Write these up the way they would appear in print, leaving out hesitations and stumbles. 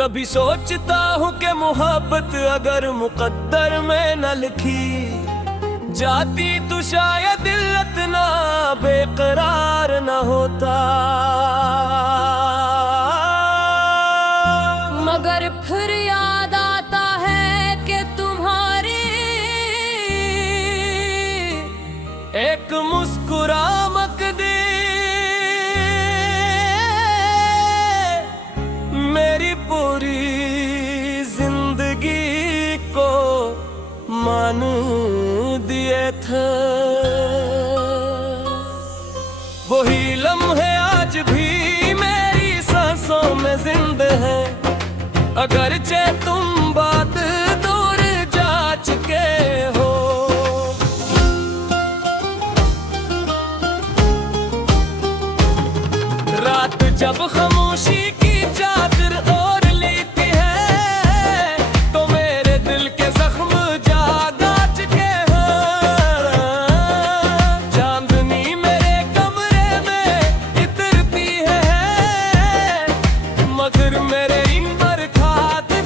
कभी सोचता हूँ कि मोहब्बत अगर मुकद्दर में न लिखी जाती तो शायद दिल इतना बेकरार न होता। मगर फिर याद आता है कि तुम्हारी एक मुस्कुरामक दे मेरी पूरी जिंदगी को मान दिए थे। वही लम्हे आज भी मेरी सांसों में जिंदा है, अगरचे तुम बात दूर जा चुके हो। रात जब खामोशी की चादर ओढ़ लेती है तो मेरे दिल के जख्म जागा चुके हैं। चांदनी मेरे कमरे में इतरती है मगर मेरे इन पर खाते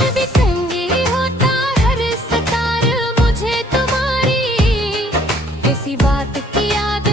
कभी तंगी होता हर सतार मुझे तुम्हारी किसी बात की याद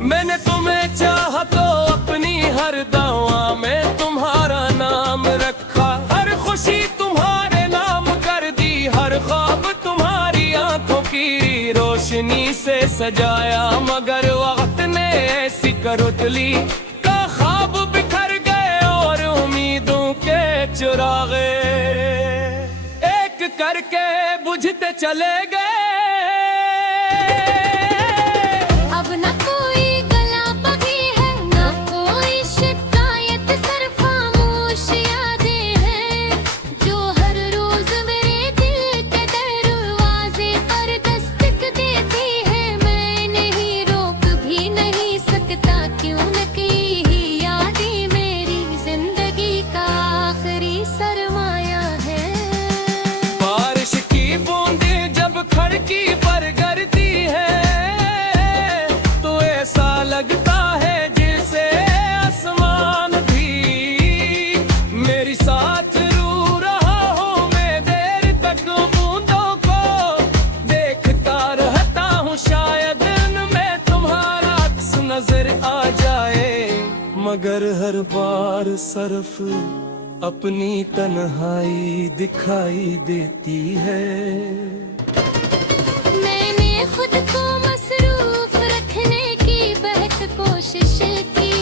मैंने तुम्हें चाहा तो अपनी हर दुआ में तुम्हारा नाम रखा, हर खुशी तुम्हारे नाम कर दी, हर ख्वाब तुम्हारी आंखों की रोशनी से सजाया। मगर वक्त ने ऐसी करुतली का ख्वाब बिखर गए और उम्मीदों के चिरागे एक करके बुझते चले गए। मगर हर बार सरफ अपनी तन्हाई दिखाई देती है। मैंने खुद को मसरूफ रखने की बेहद कोशिश की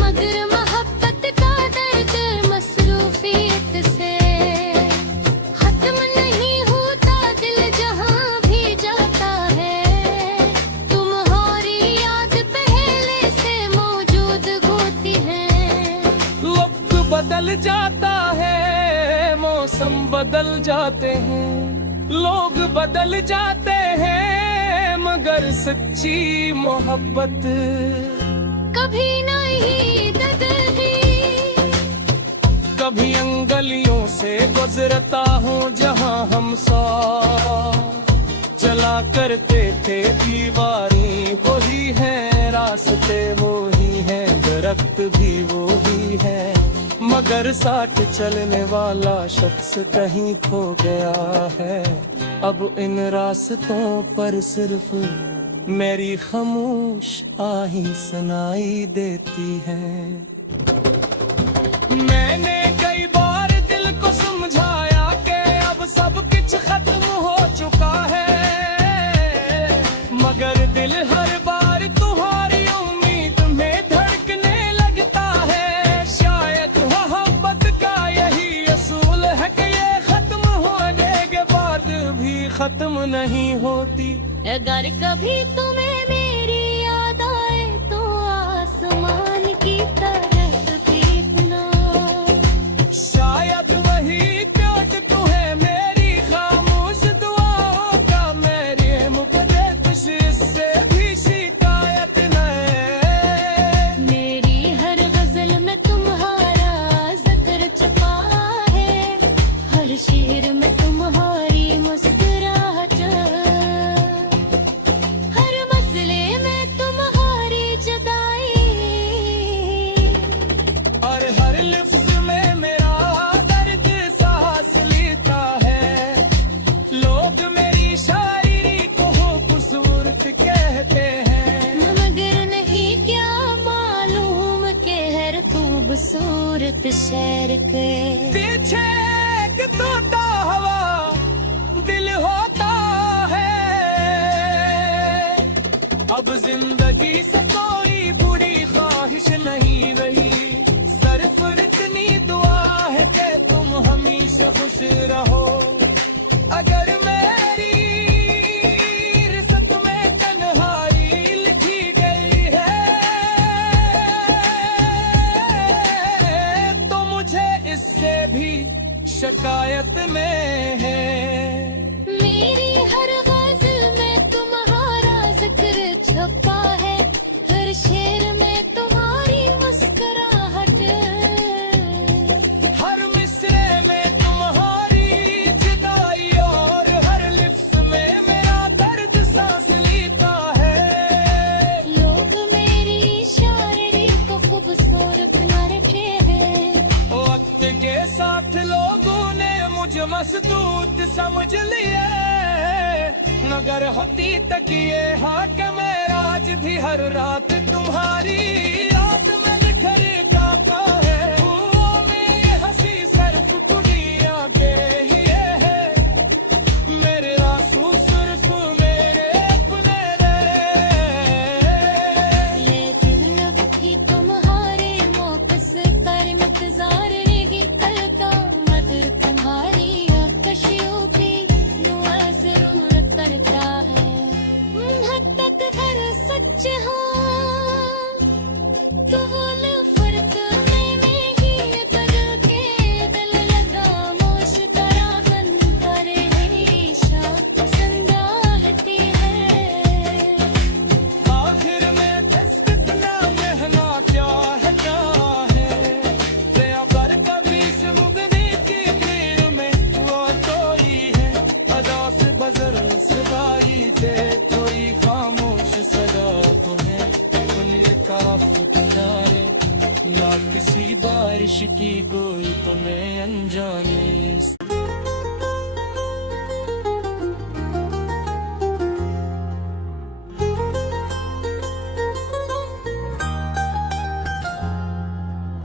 मगर मोहब्बत का दर्द मसरूफियत से खत्म नहीं होता, दिल जहां भी जाता है तुम्हारी याद पहले से मौजूद होती है। वक्त बदल जाता है, मौसम बदल जाते हैं, लोग बदल जाते हैं मगर सच्ची मोहब्बत कभी नहीं बदलती। कभी अंगलियों से गुजरता हूँ जहाँ हम सौ चला करते थे, दीवारें वही है, रास्ते वही है, दरख्त भी वही है मगर साथ चलने वाला शख्स कहीं खो गया है। अब इन रास्तों पर सिर्फ मेरी खामोश आही सुनाई देती है। मैंने कई बार दिल को समझाया कि अब सब कुछ खत्म हो चुका है मगर दिल हर बार तुम्हारी उम्मीद में धड़कने लगता है। शायद मोहब्बत का यही असूल है कि ये खत्म होने के बाद भी खत्म नहीं होती। अगर कभी तुम्हें मेरी याद आए तो आसमान की तरफ देखना, शायद वही प्यार तुम्हें मेरी खामोश दुआओं का मेरे मुकद्दस से भी शिकायत न है। मेरी हर गजल में तुम रहो। अगर मेरी रिश्त में तन्हाई लिखी गई है तो मुझे इससे भी शिकायत में है। मेरी हर गज़ल में तुम्हारा जिक्र छपा है, हर शेर में तुम्हारी मुस्कुराहट, हर मिसरे में तुम्हारी जुदाई और हर लिफ्स में मेरा दर्द सांस लेता है। लोग मेरी शायरी को खूबसूरत न रखे हैं। वक्त के साथ लोगों ने मुझे मसदूत समझ लिया, नगर होती तकिए हाकम राज भी हर रात तुम्हारी याद में निखरता का है। फूलों में ये हंसी सर्फ कुड़ियां के ही है, मेरे आंसू सिर्फ मेरे अपने ये दिल अब भी तुम्हारे मौकस कर इंतजार नहीं करता, मगर तुम्हारी आकशियों पे दुआ जरूर करता है। हद तक अगर सच हो तो बोल फर्क में ही बदल के दिल लगा मोश तरह बन कर हमेशा संदाहती है। आखिर में कितना महना क्या है तेरा पर कभी सुबह की पीर में वो तो ही है। अदा से बजर सगाई दे थोड़ी खामोश सदा तुम्हें खुली तरफ किनारे, या किसी बारिश की कोई तुम्हें अनजाने।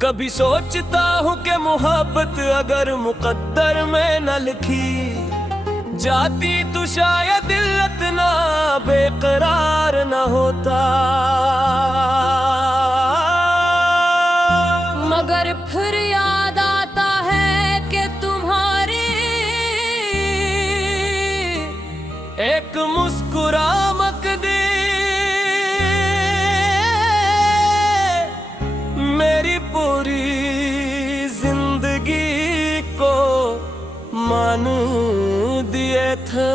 कभी सोचता हूँ कि मोहब्बत अगर मुकद्दर में न लिखी जाती तो शायद दिल इतना बेकरार न होता। मगर फिर याद आता है कि तुम्हारे एक मुस्कुरामक दे मेरी पूरी जिंदगी को मान दिए थे।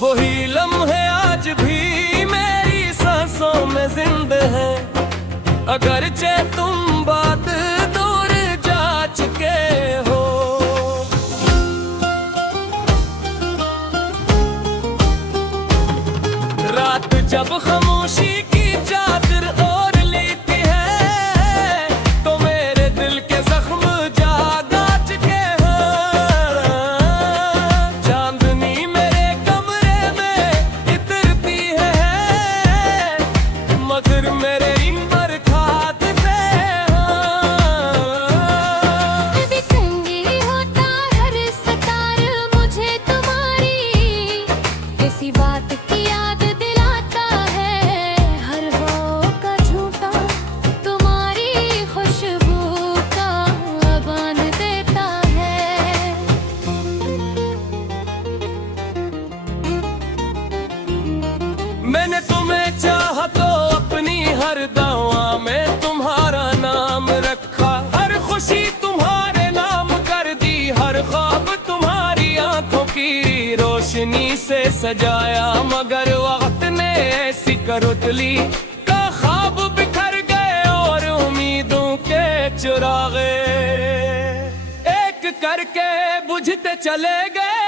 वही लम्हे आज भी मेरी सांसों में जिंदा है, अगरचे तुम बात दूर जा चुके हो। रात जब खामोशी की चादर ओढ़ लेती है तो मेरे दिल के जख्म जागा चुके हैं। चांदनी मेरे कमरे में इतरती है मगर मेरे इन पर खाते कभी तंगी होता हर सतार मुझे तुम्हारी, किसी बात की याद दिलाता है हर वो का झूठा, तुम्हारी खुशबू का बांध देता है। मैंने तुम्हें चाहा तो अपनी हर दवा में तुम्हारा नाम रखा, हर खुशी तुम्हारे नाम कर दी, हर ख्वाब तुम्हारी आंखों की रोशनी से सजाया। मगर वक्त ने ऐसी करुतली का ख्वाब बिखर गए और उम्मीदों के चुरागे एक करके बुझते चले गए।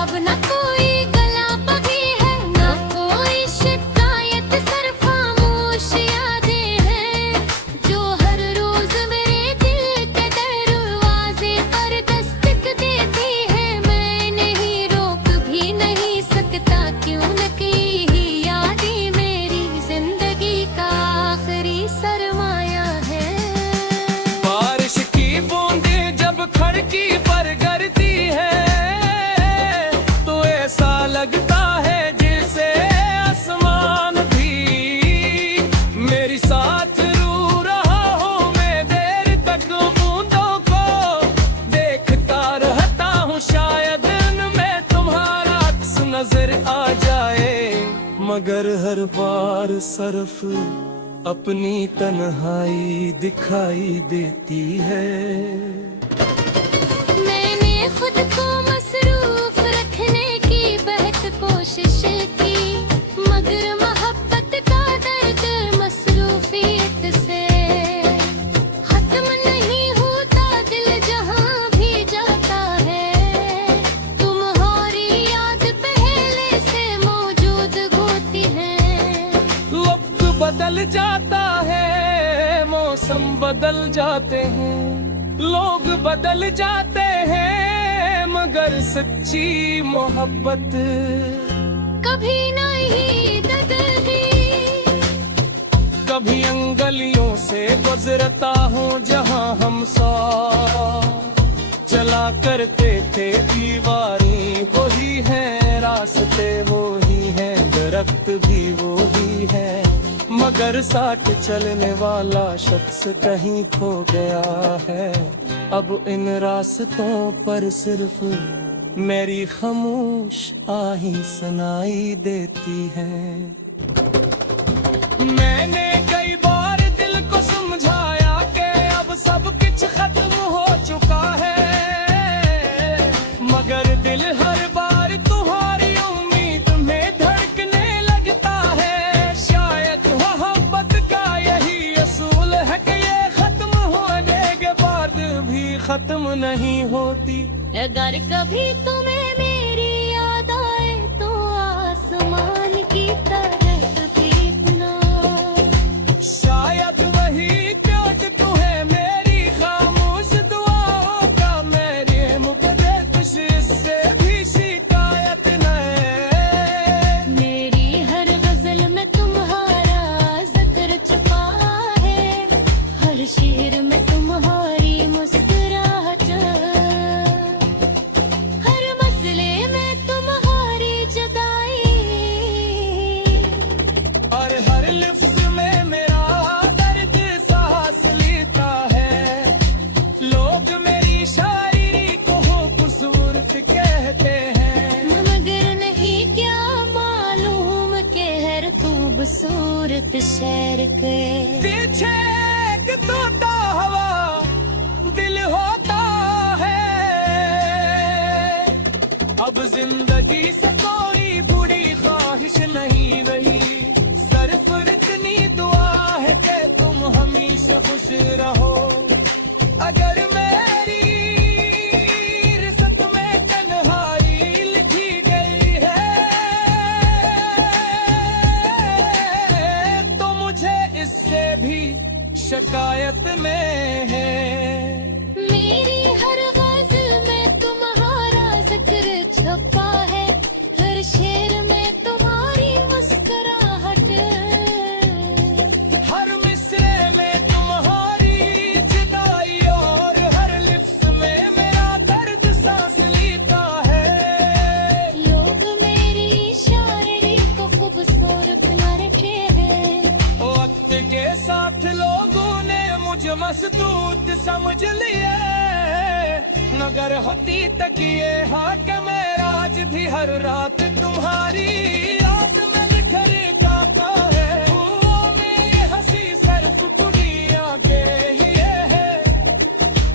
अब न कोई गला बगी है न कोई शिकायत, सिर्फ खामोश यादें हैं जो हर रोज मेरे दिल के दरवाजे पर दस्तक देती है। मैं नहीं रोक भी नहीं सकता क्यों न की ही यादें मेरी जिंदगी का आखिरी सरमाया है। बारिश की बूंदें जब खड़ बार सरफ अपनी तन्हाई दिखाई देती है। मैंने खुद को मसरूफ रखने की बहुत कोशिश की, मगर मोहब्बत का दर्द मसरूफियत से खत्म नहीं होता। दिल जहां भी जाता है, तुम्हारी याद पहले से मौजूद होती है। वक्त बदल जाता है, मौसम बदल जाते हैं, लोग बदल जाते हैं, मगर सच्ची मोहब्बत कभी नहीं बदलती। कभी अंगलियों से गुजरता हूँ जहाँ हम साथ चला करते थे। दीवारें वही हैं, रास्ते वही हैं, दरख्त भी वही है, मगर साथ चलने वाला शख्स कहीं खो गया है। अब इन रास्तों पर सिर्फ मेरी खामोश आही सुनाई देती है। मैंने कई बार दिल को समझाया कि अब सब कुछ खत्म हो चुका है, मगर दिल हर बार तुम्हारी उम्मीद में धड़कने लगता है। शायद मोहब्बत का यही असूल है कि ये खत्म होने के बाद भी खत्म नहीं होती। अगर कभी तुम्हें मेरी याद आए तो आसमान की तरफ देखना, शायद वही प्यार तुम्हें मेरी खामोश दुआओं का मेरे मुख पे कुछ इससे भी शिकायत न है। मेरी हर गजल में तुम्हारा जिक्र छुपा है, हर शेर में तुम्हारी मुस्कुराहट, हर मसले में तुम्हारी जुदाई, और हर लफ्ज में मेरा दर्द सांस लेता है। लोग मेरी शायरी को खूबसूरत कहते हैं, मगर नहीं क्या मालूम के हर खूबसूरत शहर के पीछे एक तोता हवा दिल होता है। अब जिंदगी से कोई बुरी ख्वाहिश नहीं रही, सिर्फ इतनी दुआ है कि तुम हमेशा खुश रहो। अगर मेरी रिश्त में तन्हाई लिखी गई है तो मुझे इससे भी शिकायत में है। मेरी हर गज़ल में तुम्हारा जिक्र छुपा है, हर शेर में तुम्हारी मुस्कुराहट, हर मिसरे में तुम्हारी जुदाई, और हर लिफ्ट में मेरा दर्द सांस लेता है। लोग मेरी शायरी को खूबसूरत न रखे हैं, वक्त के साथ लोगों ने मुझे मसदूद समझ लिया, मगर होती तकिए हाथ मेरा आज भी हर रात तुम्हारी याद में निखरे काका है। फूलों में ये हंसी सिर्फ कुड़ियाँ के ही है,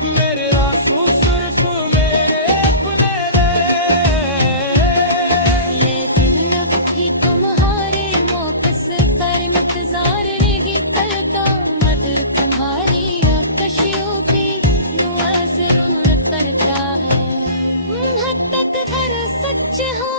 मेरे आंसू सिर्फ मेरे अपने रहे। ये दिल भी तुम्हारे मौकस पर इंतजार नहीं करता, मगर तुम्हारी आकशियों पे दुआ जरूर करता है। हद तक हर सच हो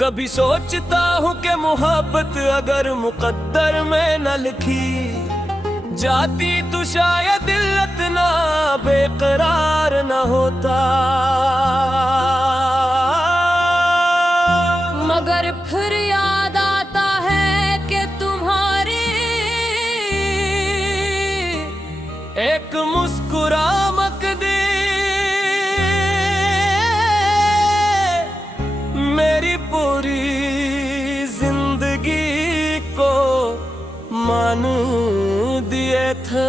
कभी सोचता हूँ कि मोहब्बत अगर मुकद्दर में न लिखी जाती तो शायद दिल इतना बेकरार न होता। मगर फिर याद आता है कि तुम्हारी एक मुस्कुरामक दे मेरी पूरी जिंदगी को मान दिए थे।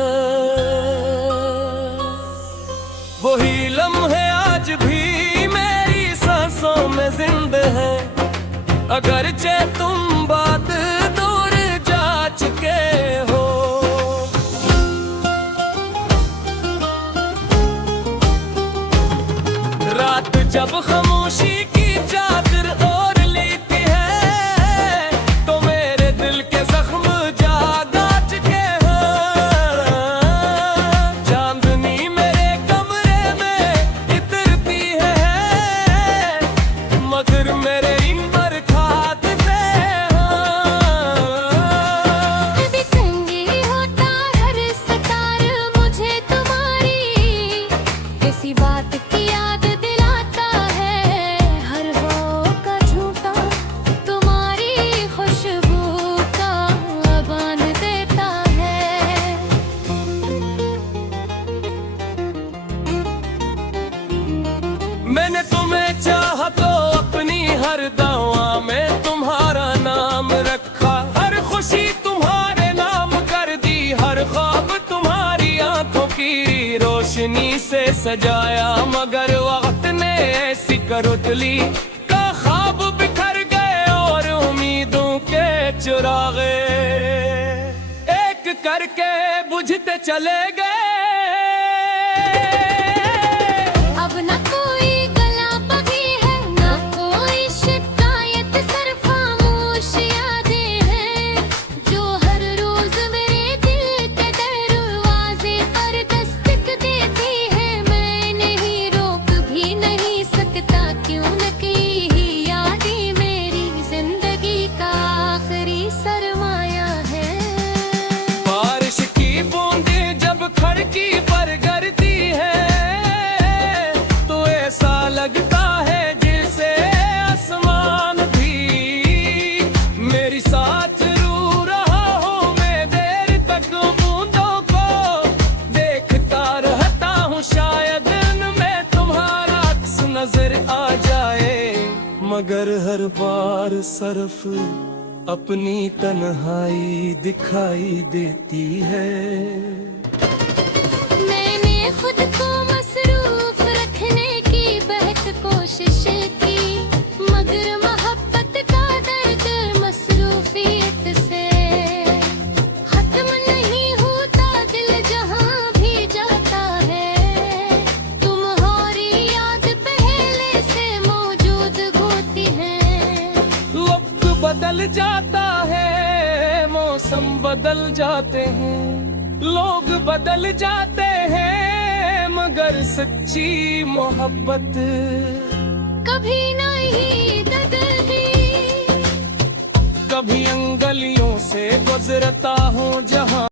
वही लम्हे आज भी मेरी सांसों में जिंदा है, अगरचे तुम बात दूर जा चुके हो। रात जब खामोशी की चादर ओढ़ लेती है तो मेरे दिल के जख्म जागा चुके हैं। चांदनी मेरे कमरे में इतरती है मगर मेरे इन पर खाते कभी तंगी होता हर सितार मुझे तुम्हारी किसी बात की याद दिलाता है हर वो का झूठा तुम्हारी खुशबू का बांध देता है। मैंने तुम्हें चाहा तो अपनी हर दवा में तुम्हारा नाम रखा, हर खुशी तुम्हारे नाम कर दी, हर ख्वाब तुम्हारी आंखों की रोशनी से सजाया। मगर वक्त ने ऐसी करुतली का ख्वाब बिखर गए और उम्मीदों के चिरागे एक करके बुझते चले गए। अब न कोई गला बगी है न कोई शिकायत, सिर्फ खामोश यादें हैं जो हर रोज मेरे दिल के दरवाजे पर दस्तक देती है। मैं नहीं रोक भी नहीं सकता क्यों न कि यादें मेरी जिंदगी का आखिरी सरमाया है। बारिश की बूंदें जब खिड़की पर गिरती है तो ऐसा लगता है जैसे आसमान भी मेरी साथ रू रहा हो। मैं देर तक बूंदों को देखता रहता हूँ, शायद उनमें तुम्हारा अक्स नजर आ जाए। मगर हर बार सरफ अपनी तन्हाई दिखाई देती है। मैंने खुद को मसरूफ रखने की बहुत कोशिश की मगर मोहब्बत का दर्द मसरूफियत से खत्म नहीं होता। दिल जहां भी जाता है तुम्हारी याद पहले से मौजूद होती है। वक्त बदल जाता है, मौसम बदल जाते हैं, लोग बदल जाते हैं मगर सच्ची मोहब्बत कभी नहीं बदलती। कभी अंगलियों से गुजरता हूँ जहाँ